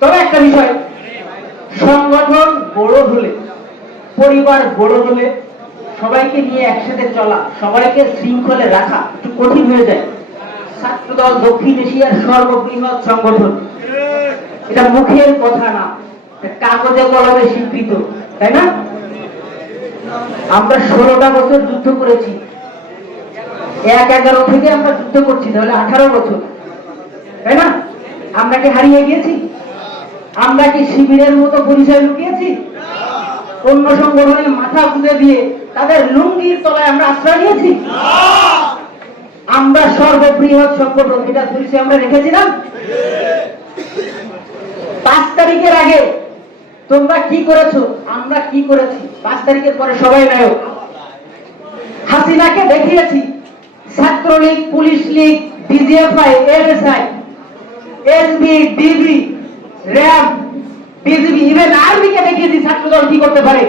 তবে একটা বিষয়, সংগঠন বড় হলে, পরিবার বড় হলে সবাইকে নিয়ে একসাথে চলা, সবাইকে শৃঙ্খলে রাখা একটু কঠিন হয়ে যায়। ছাত্রদল দক্ষিণ এশিয়ার সর্ববৃহৎ সংগঠন, এটা মুখের কথা না, কাগজে কলমে স্বীকৃত, তাই না? আমরা 16টা বছর যুদ্ধ করেছি, 11 থেকে আমরা যুদ্ধ করছি, তাহলে 18 বছর, তাই না? আমরা কি হারিয়ে গিয়েছি? আমরা কি শিবিরের মতো পরিচয় লুকিয়েছি? অন্য সংগঠনের মাথা খুঁজে দিয়ে তাদের লুঙ্গির তলায় আমরা আশ্রয় নিয়েছি? আমরা সর্ববৃহৎ সংগঠন, এটা পরিচয় আমরা রেখেছিলাম। 5 তারিখের আগে তোমরা কি করেছো, আমরা কি করেছি, 5 তারিখের পরে সবাই নায়ক। হাসিনাকে দেখিয়েছি, Chhatra League, police league, DGFI, NSI, SB, DB, RAB, BGB, even আর্মিকে দেখিয়েছি ছাত্রদল কি করতে পারে।